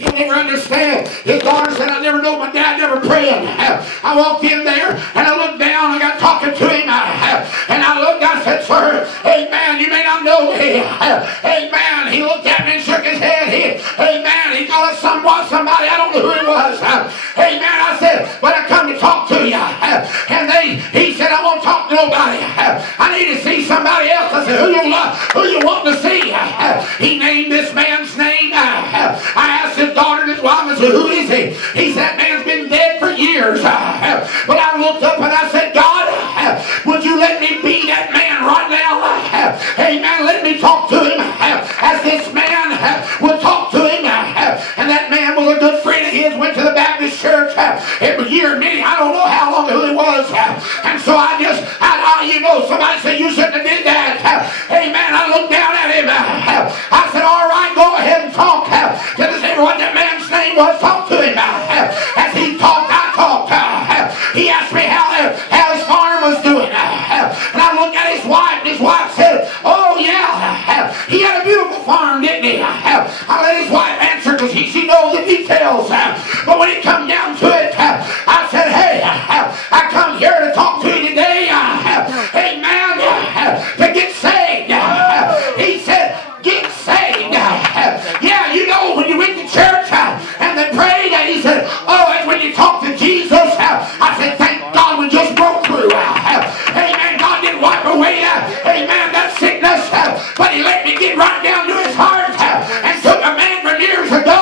You'll never understand. His daughter said, I never know my dad never prayed. I walked in there and I looked down. I got talking to him. And I looked, I said, sir, amen, you may not know me. Amen. He looked at me and shook his head. Amen. He thought somebody, I don't know who it was. Amen. I said, but I come to talk to you. And he said, I won't talk to nobody. I need to see somebody else. I said, who you want to see? He named this man's name. I asked his daughter and his wife, I said, who is he? He said, that man's been dead for years. But I looked up and I said, God, would you let me be that man right now? Amen. Let me talk to him as this man would talk to him. And that man was a good friend of his, went to the Baptist church every year, many, I don't know how long who he was. And so somebody said, you shouldn't have did that. Amen. I looked down at him. I said, all right, go ahead and talk. Didn't say what that man's name was. Talk to him. As he talked, I talked. He asked me how his farm was doing. And I looked at his wife, and his wife said, oh, yeah. He had a beautiful farm, didn't he? I let his wife answer because she knows the details. But when it come down to it, I said, hey, I come here to talk to you today. Amen. To get saved. He said, get saved. Yeah, you know, when you went to church and they prayed, and he said, oh, and when you talk to Jesus, I said, thank God we just broke through. Amen. God didn't wipe away, amen, that sickness, but he let me get right down to his heart and took a man from years ago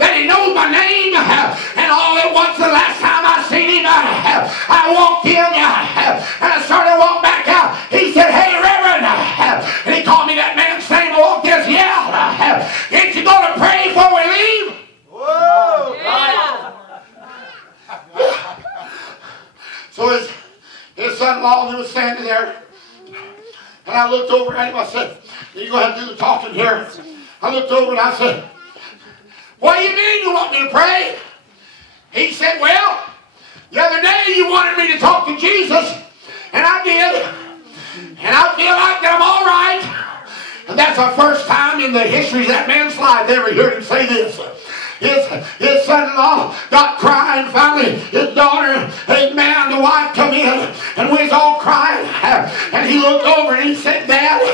that he knows my name, and all at once the last time I seen him, I walked in and I started to walk back out. He said, hey, Reverend, and he called me that man's name. I walked in and said, yeah, ain't you going to pray before we leave? Whoa! Yeah. So his son-in-law, he was standing there, and I looked over at him. I said, you're going to have to do the talking here. I looked over and I said, what do you mean you want me to pray? He said, well, the other day you wanted me to talk to Jesus, and I did, and I feel like that I'm all right. And that's the first time in the history of that man's life they ever heard him say this. His son-in-law got crying. Finally, his daughter, amen, the wife come in, and we was all crying. And he looked over and he said, Dad,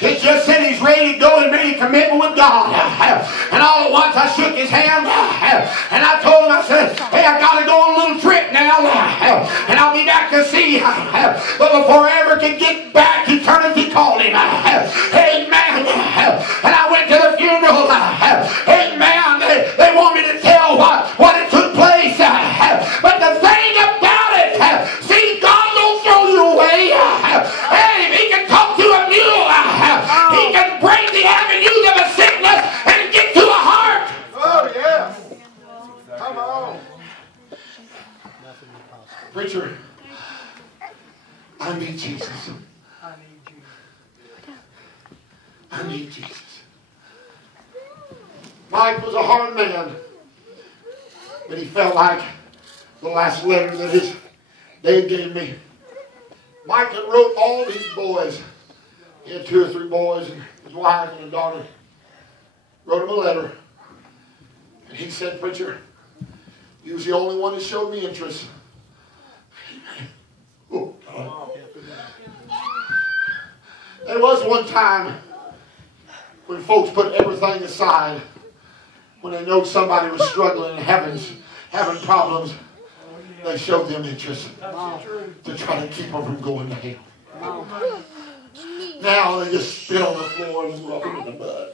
it just said he's ready to go and made a commitment with God. And all at once I shook his hand, and I told him, I said, hey, I got to go on a little trip now, and I'll be back to see you. But before I ever could get back, eternity called him. Amen. And I went to the funeral. Amen. They want me to tell what it took place. But the thing about it, see, God don't throw you away. Hey, if he can talk to a mule, he can break the avenues of a sickness and get to a heart. Oh, yeah. Come on. Preacher, I need Jesus. I need Jesus. Mike was a hard man, but he felt like the last letter that his dad gave me. Mike had wrote all these boys. He had 2 or 3 boys, and his wife and a daughter. Wrote him a letter. And he said, Preacher, you was the only one that showed me interest. Oh, God. There was one time when folks put everything aside, when they know somebody was struggling and having problems, they showed them interest to try to keep them from going to hell. Now they just spit on the floor and rub them in the mud.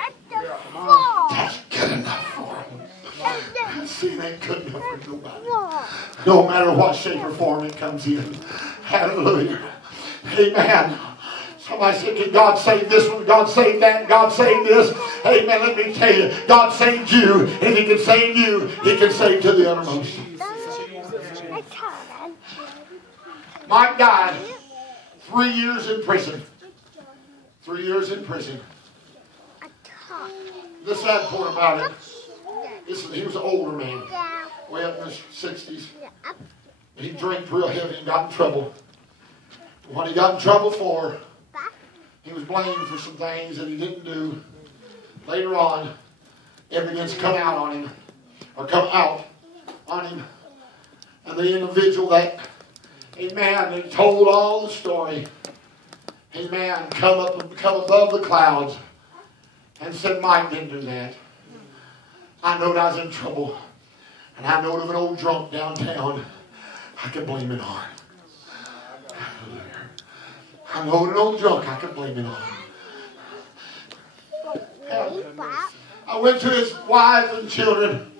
That's good enough for them. See, it ain't good enough for nobody. No matter what shape or form it comes in. Hallelujah. Amen. Somebody said, can God save this one? God save that? God save this? Amen. Let me tell you, God saved you. If he can save you, he can save to the uttermost. Mike died 3 years in prison. 3 years in prison. The sad part about it, he was an older man, way up in his 60s. He drank real heavy and got in trouble. What he got in trouble for, he was blamed for some things that he didn't do. Later on, evidence come out on him, or come out on him. And the individual that, amen, he told all the story, amen, come above the clouds and said, Mike didn't do that. I knowed I was in trouble. And I knowed of an old drunk downtown I could blame it on. I know an old drunk I could blame it on. I went to his wife and children.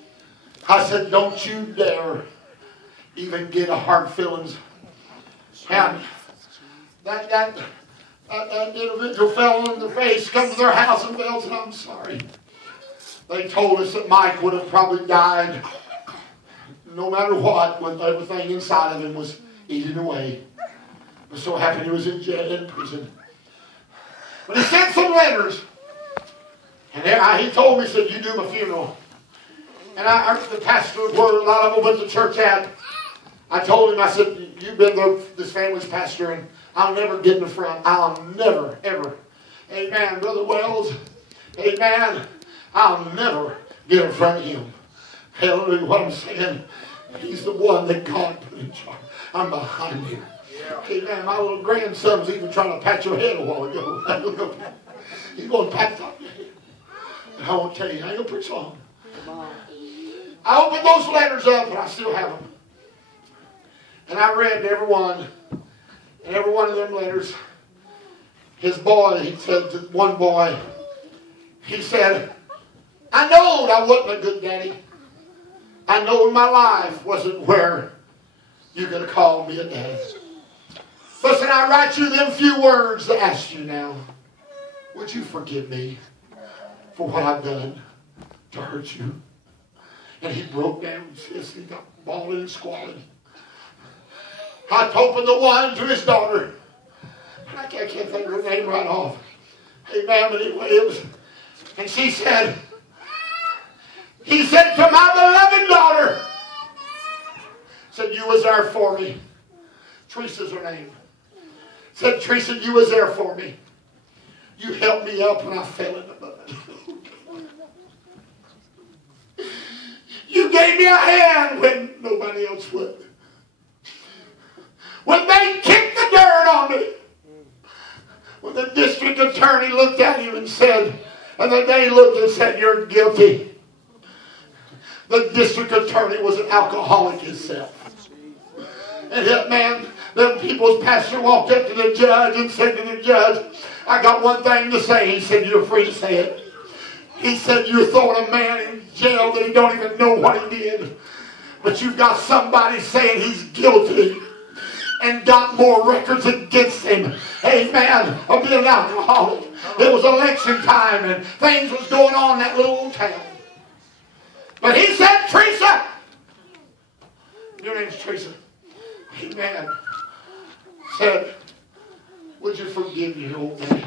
I said, don't you dare even get a hard feelings. And that individual fell in the face, come to their house and fell, and I'm sorry. They told us that Mike would have probably died no matter what, when everything inside of him was eaten away. It so happened he was in jail, in prison. But he sent some letters. And he told me, he said, you do my funeral. And the pastor, where a lot of them went to church at, I told him, I said, you've been this family's pastor, and I'll never get in the front. I'll never, ever. Amen. Brother Wells, amen. I'll never get in front of him. Hallelujah. What I'm saying, he's the one that God put in charge. I'm behind him. Amen. My little grandson was even trying to pat your head a while ago. He's going to pat your head. And I won't tell you, I ain't going to preach long. I opened those letters up, and I still have them. And I read every one. And every one of them letters, his boy, he said to one boy, he said, I knowed I wasn't a good daddy. I know my life wasn't where you could have called me a dad. Listen, I write you them few words to ask you now. Would you forgive me for what I've done to hurt you? And he broke down and he got bawling and squalling. I opened the one to his daughter. I can't think of her name right off. Amen. But anyway, it was, and she said, he said to my beloved daughter, said, you was there for me. Teresa's her name. Said, Teresa, you was there for me. You helped me up when I fell in the mud. You gave me a hand when nobody else would. When they kicked the dirt on me. When the district attorney looked at you and said, and then they looked and said, you're guilty. The district attorney was an alcoholic himself. And that man, the people's pastor walked up to the judge and said to the judge, I got one thing to say. He said, you're free to say it. He said, you're throwing a man in jail that he don't even know what he did. But you've got somebody saying he's guilty and got more records against him. Amen. Of being an alcoholic. It was election time and things was going on in that little old town. But he said, Teresa. Your name's Teresa. Amen. Said, would you forgive me, old man?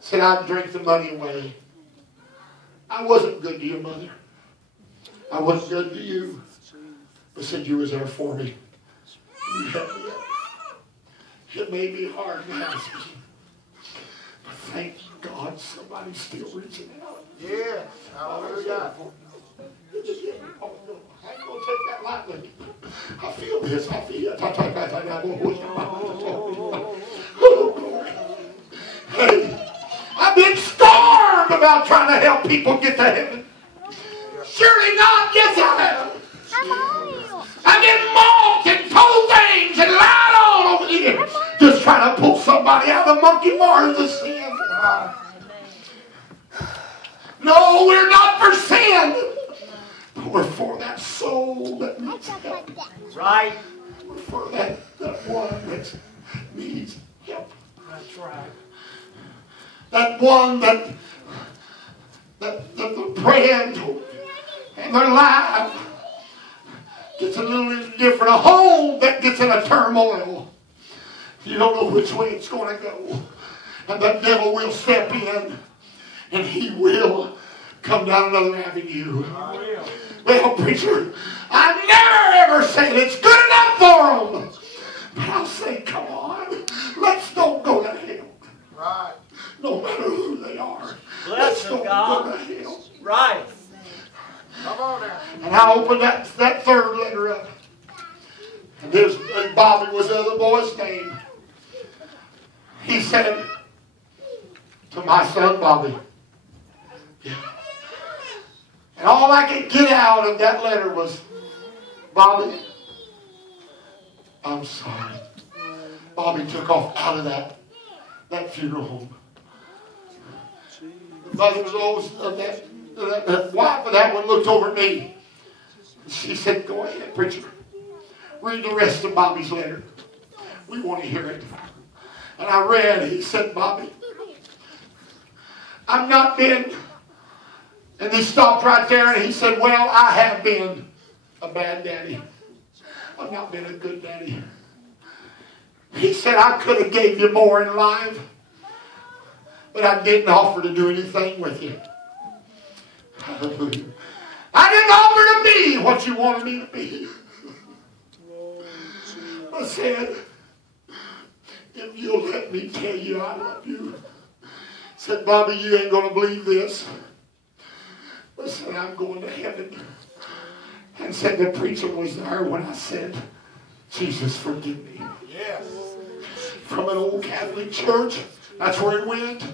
Said, I'd drink the money away. I wasn't good to your mother. I wasn't good to you. But said, you was there for me. You helped me up. It may be hard to ask you. But thank God somebody's still reaching out. Yes. Hallelujah. I ain't going to take that lightly. I feel this. I feel it. Oh, glory. Hey, I've been stormed about trying to help people get to heaven. Surely not. Yes, I have. I've been mocked and told things and lied on over the years. Just trying to pull somebody out of the monkey bars of sin. No, we're not for sin. But we're for that soul that needs help. Right. We're for that one that needs help. That's right. That one that they're praying and their life gets a little different. A home that gets in a turmoil. You don't know which way it's going to go. And the devil will step in and he will come down another avenue. Well, preacher, I never ever said it's good enough for them. But I'll say, come on, let's don't go to hell. Right. No matter who they are. Let's don't go to hell. Right. Come on now. And I opened that third letter up. And Bobby was the other boy's name. He said to my son Bobby, and all I could get out of that letter was, Bobby, I'm sorry. Bobby took off out of that funeral home. The mother was always, that wife of that one looked over at me. She said, go ahead, preacher. Read the rest of Bobby's letter. We want to hear it. And I read, he said, Bobby, I've not been, and he stopped right there and he said, well, I have been a bad daddy. I've not been a good daddy. He said, I could have gave you more in life, but I didn't offer to do anything with you. Hallelujah. I didn't offer to be what you wanted me to be. I said, if you'll let me tell you I love you. Said, Bobby, you ain't going to believe this. But said, I'm going to heaven. And said, the preacher was there when I said, Jesus, forgive me. Yes. From an old Catholic church, that's where he went,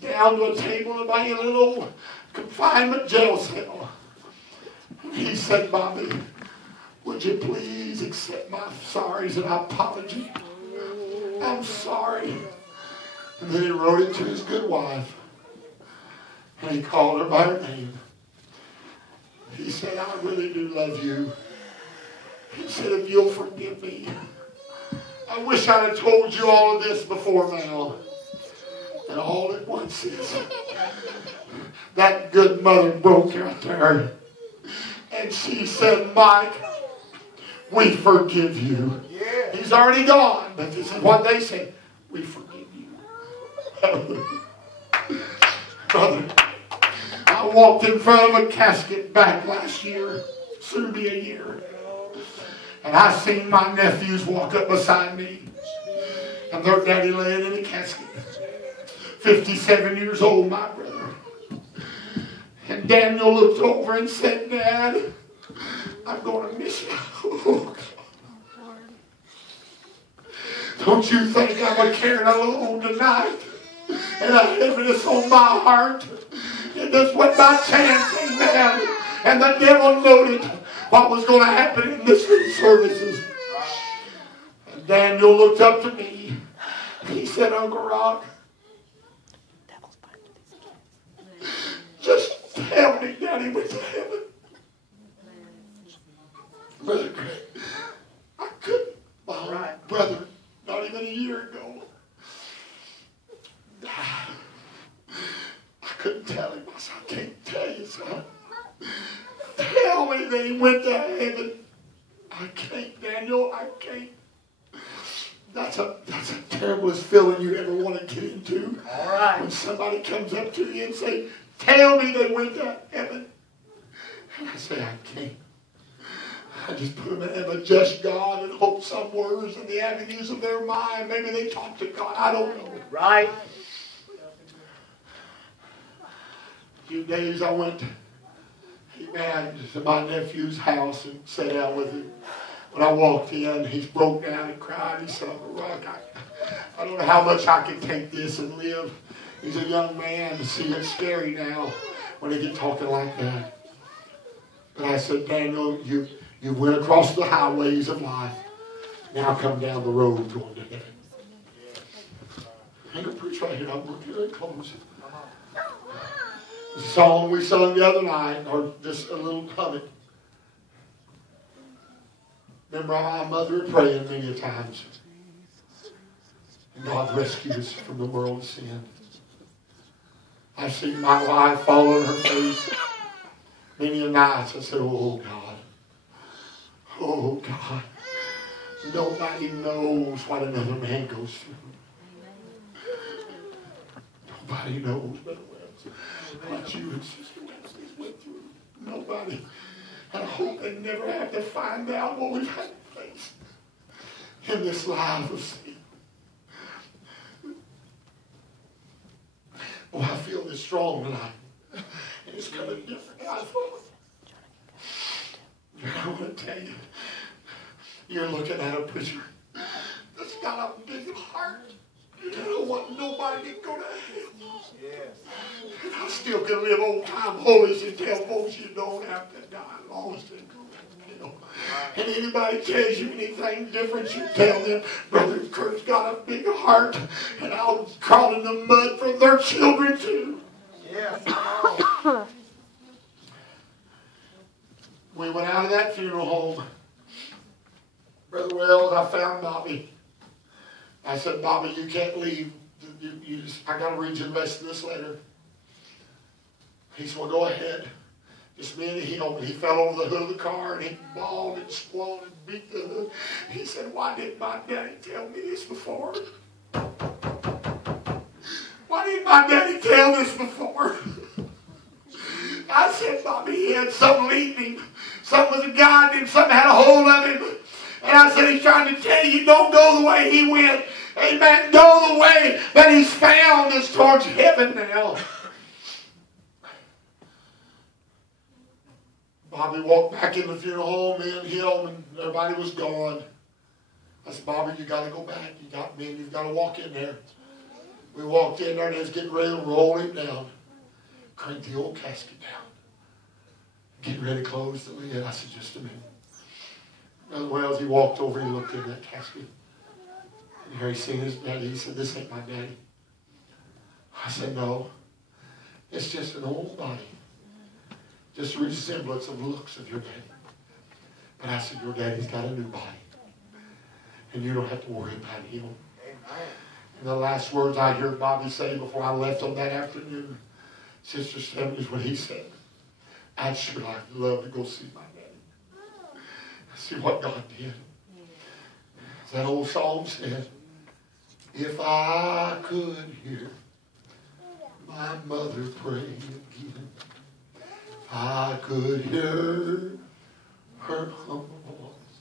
down to a table in a little old confinement jail cell. He said, Bobby, would you please accept my sorries and apology? I'm sorry. And then he wrote it to his good wife. And he called her by her name. He said, I really do love you. He said, if you'll forgive me. I wish I'd have told you all of this before now. And all at once is that good mother broke out there. And she said, Mike, we forgive you. Yeah. He's already gone, but this is what they said. We forgive you. Brother, I walked in front of a casket back last year, soon be a year. And I seen my nephews walk up beside me. And their daddy laying in a casket. 57 years old, my brother. And Daniel looked over and said, Dad, I'm going to miss you. Don't you think I'm carrying alone tonight? And a heaviness on my heart. And this was my chance, amen. And the devil noted what was going to happen in this services. And Daniel looked up to me. He said, Uncle Rock, just tell me Daddy went to heaven. Brother Craig, I couldn't. My brother, not even a year ago, I couldn't tell him. I said, I can't tell you, son. Tell me that he went to heaven. I can't, Daniel. I can't. That's a terriblest feeling you ever want to get into. All right. When somebody comes up to you and say, tell me they went to heaven. And I say, I can't. I just put them in heaven, just God, and hope some words in the avenues of their mind. Maybe they talk to God. I don't know. Right. A few days I went to my nephew's house and sat down with him. When I walked in, he broke down and cried. He said, Uncle Rock, I don't know how much I can take this and live. He's a young man. See, it's scary now when they get talking like that. But I said, Daniel, you went across the highways of life. Now come down the road going to heaven. I'm going to preach right here. I'm going to get it close. It's a song we sung the other night, or just a little of it. Remember our mother praying many times. And God rescued us from the world of sin. I've seen my wife fall on her face many a night. I said, oh God. Oh God. Nobody knows what another man goes through. Nobody knows but what you and Sister Wednesday went through. Nobody. And I hope they never have to find out what we've had to face in this life of sin. Oh, I feel this strong tonight. It's coming different. I thought. I want to tell you, you're looking at a preacher that's got a big heart. You don't want nobody to go to hell. Yes. And I still can live old time holy and tell folks you don't have to die lost and go to hell. And anybody tells you anything different, you tell them, Brother Kirk's got a big heart, and I'll crawl in the mud for their children too. Yes. We went out of that funeral home. Brother Wells, I found Bobby. I said, Bobby, you can't leave. I got to read you the rest of this letter. He said, well, go ahead. Just me and him. And he fell over the hood of the car, and he bawled and squalled and beat the hood. He said, why didn't my daddy tell me this before? Why didn't my daddy tell this before? I said, Bobby, he had something leading him. Something was a guide him. Something had a hold of him. And I said, he's trying to tell you, don't go the way he went. Amen. Go the way that he's found is towards heaven now. Bobby walked back in the funeral home, me and him, and everybody was gone. I said, Bobby, you got to go back. You got me, and you've got to walk in there. We walked in there, and they was getting ready to roll him down. Crank the old casket down. Getting ready to close the lid. I said, just a minute. Brother Wells, he walked over, he looked in that casket. And here he seen his daddy. He said, this ain't my daddy. I said, no. It's just an old body. Just a resemblance of the looks of your daddy. But I said, your daddy's got a new body. And you don't have to worry about him. Amen. And the last words I heard Bobby say before I left on that afternoon, Sister Stephanie, is what he said. I'd sure like to love to go see my daddy. See what God did. As that old song said, if I could hear my mother pray again, if I could hear her humble voice.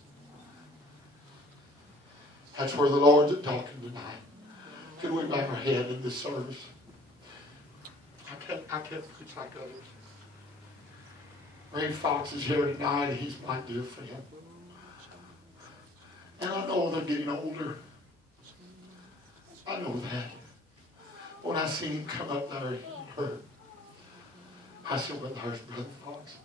That's where the Lord's talking tonight. Can we bow our head in this service? I can't preach like others. Ray Fox is here tonight, and he's my dear friend. And I know they're getting older. I know that. When I seen him come up there, he hurt. I said, well, there's Brother Fox.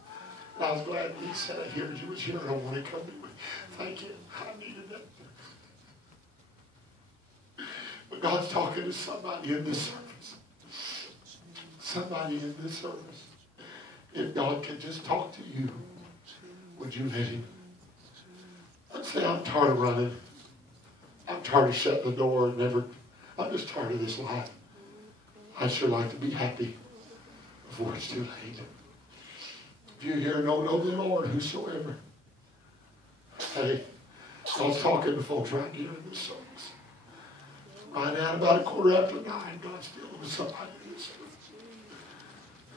And I was glad when he said, I heard you was here, and I want to come to you. Thank you. I needed that. But God's talking to somebody in this service. Somebody in this service. If God can just talk to you, would you let him? I'd say, I'm tired of running. I'm tired of shutting the door and never. I'm just tired of this life. I'd sure like to be happy before it's too late. If you're here and don't know the Lord, whosoever. Hey, God's talking to folks right here in this service. Right now, about 9:15, God's dealing with somebody in this service.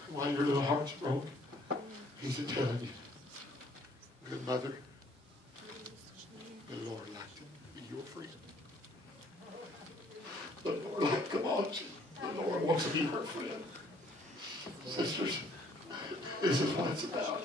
While your little heart's broken, he's telling you, good mother, the Lord like to be your friend. The Lord like to come on you. The Lord wants to be her friend. Sisters, this is what it's about.